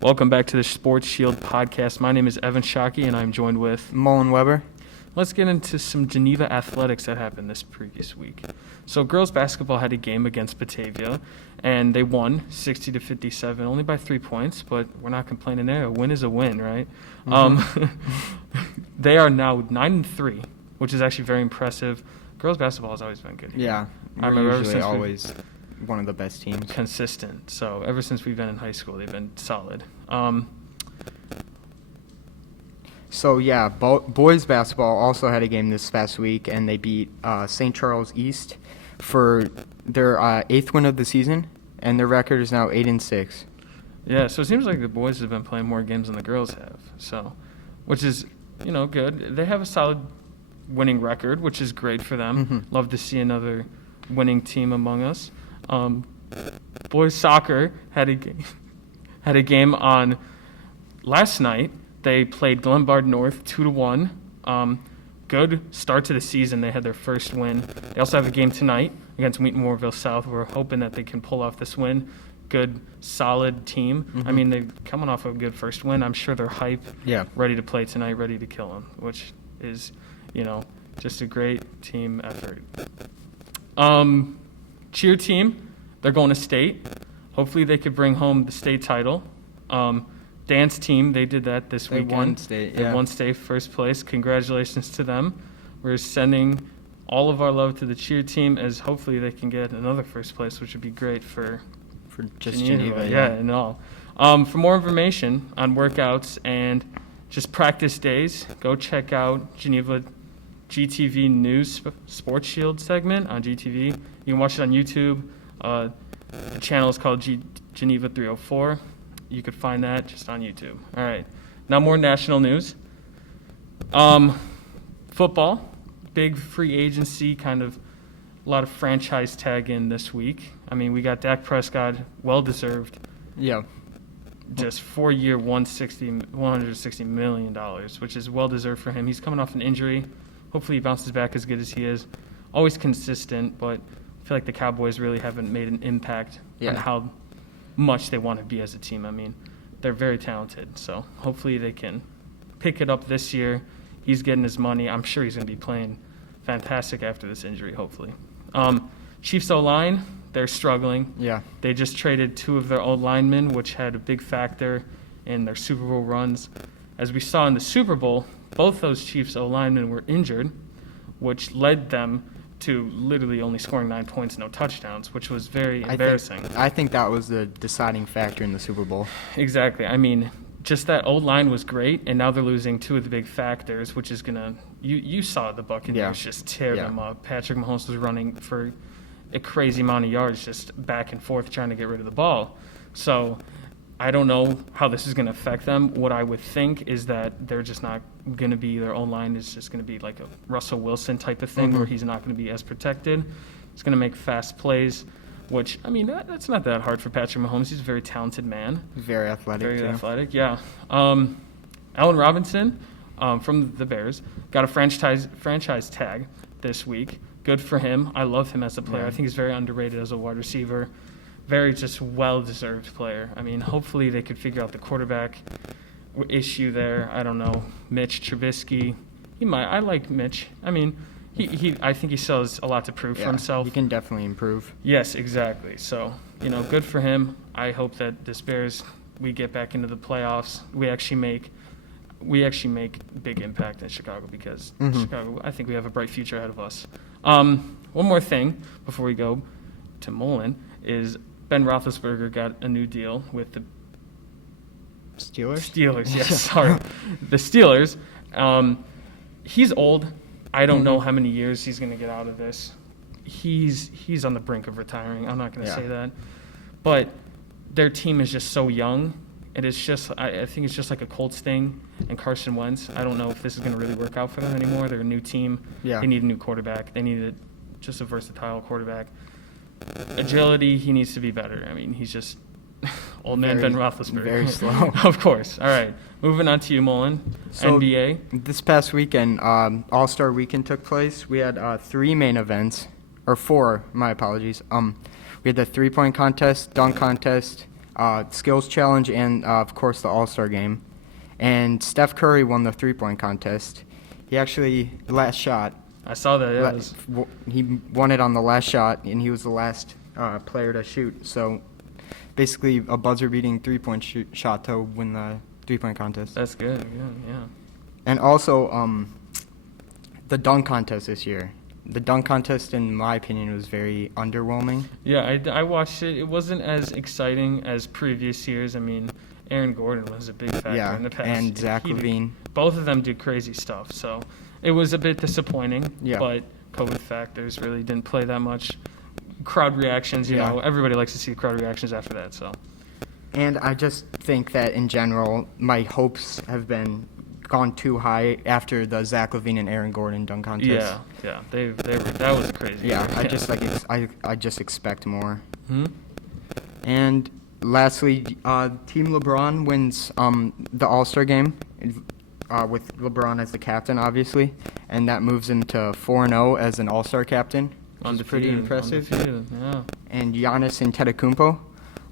Welcome back to the Sports Shield podcast. My name is Evan Shockey, and I'm joined with Mullen Weber. Let's get into some Geneva athletics that happened this previous week. So girls basketball had a game against Batavia, and they won 60-57, only by 3 points, but we're not complaining there. A win is a win, right? They are now 9-3, which is actually very impressive. Girls basketball has always been good. Yeah, I we're remember usually always one of the best teams. Consistent. So ever since we've been in high school, they've been solid. Boys basketball also had a game this past week, and they beat St. Charles East for their 8th win of the season, and their record is now 8-6. Yeah, so it seems like the boys have been playing more games than the girls have. So, which is, good. They have a solid winning record, which is great for them. Mm-hmm. Love to see another winning team among us. Boys soccer had a game on last night. They played Glenbard North 2-1. Good start to the season. They had their first win. They also have a game tonight against Wheaton Warville South. We're hoping that they can pull off this win. Good, solid team. Mm-hmm. I mean, they're coming off a good first win. I'm sure they're hype. Yeah. Ready to play tonight, ready to kill them, which is, just a great team effort. Cheer team, they're going to state. Hopefully they could bring home the state title. Dance team, they did that this weekend. They won state, They won state first place. Congratulations to them. We're sending all of our love to the cheer team as hopefully they can get another first place, which would be great for just Geneva. Yeah, and all. For more information on workouts and just practice days, go check out Geneva GTV News Sports Shield segment on GTV. You can watch it on YouTube. The channel is called Geneva 304. You could find that just on YouTube. All right. Now more national news. Football, big free agency, kind of a lot of franchise tag in this week. I mean, we got Dak Prescott, well-deserved. Yeah. Just 4-year, $160 million, which is well-deserved for him. He's coming off an injury. Hopefully he bounces back as good as he is. Always consistent, but I feel like the Cowboys really haven't made an impact on how much they want to be as a team. I mean, they're very talented, so hopefully they can pick it up this year. He's getting his money. I'm sure he's going to be playing fantastic after this injury, hopefully. Chiefs O-line, they're struggling. Yeah. They just traded 2 of their old linemen, which had a big factor in their Super Bowl runs. As we saw in the Super Bowl, both those Chiefs O-linemen were injured, which led them to literally only scoring 9 points, no touchdowns, which was very embarrassing. I think that was the deciding factor in the Super Bowl. Exactly. I mean, just that old line was great, and now they're losing 2 of the big factors, which is going to – you saw the Buccaneers just tear them up. Patrick Mahomes was running for a crazy amount of yards just back and forth trying to get rid of the ball. So I don't know how this is going to affect them. What I would think is that they're just not going to be – their O-line is just going to be like a Russell Wilson type of thing where he's not going to be as protected. He's going to make fast plays, which, I mean, that's not that hard for Patrick Mahomes. He's a very talented man. Very athletic, Very too. athletic, yeah. Allen Robinson from the Bears got a franchise tag this week. Good for him. I love him as a player. Yeah. I think he's very underrated as a wide receiver. Very just well-deserved player. I mean, hopefully they could figure out the quarterback issue there. I don't know. Mitch Trubisky. I like Mitch. I mean, I think he still has a lot to prove for himself. He can definitely improve. Yes, exactly. So, good for him. I hope that this Bears, we get back into the playoffs. We actually make big impact in Chicago because Chicago, I think we have a bright future ahead of us. One more thing before we go to Mullen is Ben Roethlisberger got a new deal with the Steelers, yes, sorry. The Steelers. He's old. I don't know how many years he's going to get out of this. He's on the brink of retiring. I'm not going to say that. But their team is just so young. And it's just, I think it's just like a cold sting and Carson Wentz. I don't know if this is going to really work out for them anymore. They're a new team. Yeah. They need a new quarterback. They need just a versatile quarterback. Agility, he needs to be better. I mean, he's just old man Ben Roethlisberger. Very slow. Of course. All right. Moving on to you, Mullen. So NBA. This past weekend, All-Star Weekend took place. We had 3 main events, or 4, my apologies. We had the three-point contest, dunk contest, skills challenge, and of course the All-Star game. And Steph Curry won the three-point contest. He actually, last shot, I saw that. Yeah, he won it on the last shot, and he was the last player to shoot. So basically a buzzer-beating three-point shot to win the three-point contest. That's good. Yeah. And also the dunk contest this year. The dunk contest, in my opinion, was very underwhelming. Yeah, I watched it. It wasn't as exciting as previous years. I mean, Aaron Gordon was a big factor in the past. And Zach LaVine. Both of them did crazy stuff. So it was a bit disappointing. Yeah. But COVID factors really didn't play that much. Crowd reactions, you know, everybody likes to see crowd reactions after that. So. And I just think that in general, my hopes have gone too high after the Zach LaVine and Aaron Gordon dunk contest. Yeah, that was crazy. Yeah, I just expect more. And lastly, Team LeBron wins the All-Star game with LeBron as the captain, obviously, and that moves him to 4-0 as an All-Star captain, which is pretty impressive. Yeah. And Giannis Antetokounmpo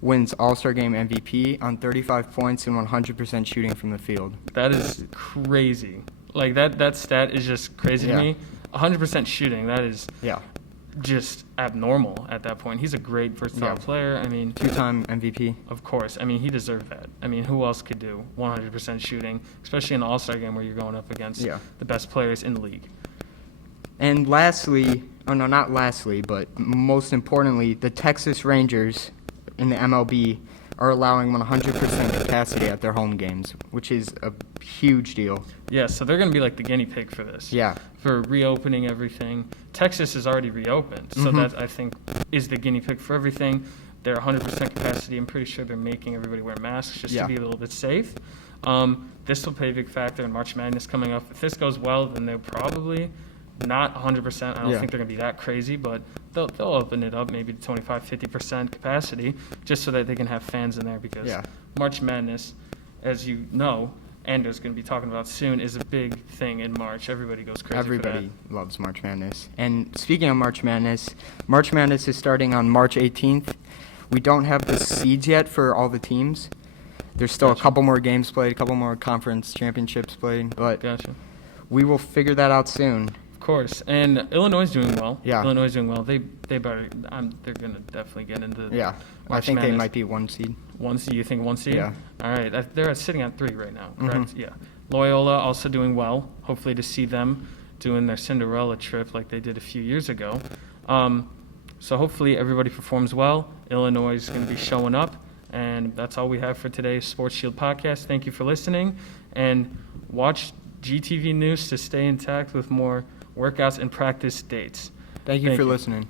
wins All-Star Game MVP on 35 points and 100% shooting from the field. That is crazy. Like, that stat is just crazy to me. 100% shooting, that is just abnormal at that point. He's a great versatile player. I mean, two-time MVP. Of course. I mean, he deserved that. I mean, who else could do 100% shooting, especially in the All-Star Game where you're going up against the best players in the league. And lastly, not lastly, but most importantly, the Texas Rangers in the MLB are allowing 100% capacity at their home games, which is a huge deal. Yeah, so they're going to be like the guinea pig for this. Yeah. For reopening everything. Texas is already reopened, so that, I think, is the guinea pig for everything. They're 100% capacity. I'm pretty sure they're making everybody wear masks just to be a little bit safe. This will play a big factor in March Madness coming up. If this goes well, then they'll probably not 100%. I don't think they're going to be that crazy, but they'll open it up maybe to 25-50% capacity just so that they can have fans in there because March Madness, as you know, and is going to be talking about soon, is a big thing in March. Everybody goes crazy for that. Everybody loves March Madness. And speaking of March Madness is starting on March 18th. We don't have the seeds yet for all the teams. There's still a couple more games played, a couple more conference championships played, but we will figure that out soon. Of course, and Illinois is doing well. Yeah, Illinois is doing well. They better. They're gonna definitely get into. Yeah, I think they might be 1 seed. 1 seed. You think 1 seed? Yeah. All right, they're sitting at 3 right now. Correct. Yeah. Loyola also doing well. Hopefully to see them doing their Cinderella trip like they did a few years ago. So hopefully everybody performs well. Illinois is going to be showing up, and that's all we have for today's Sports Shield podcast. Thank you for listening, and watch GTV News to stay intact with more workouts and practice dates. Thank you for listening.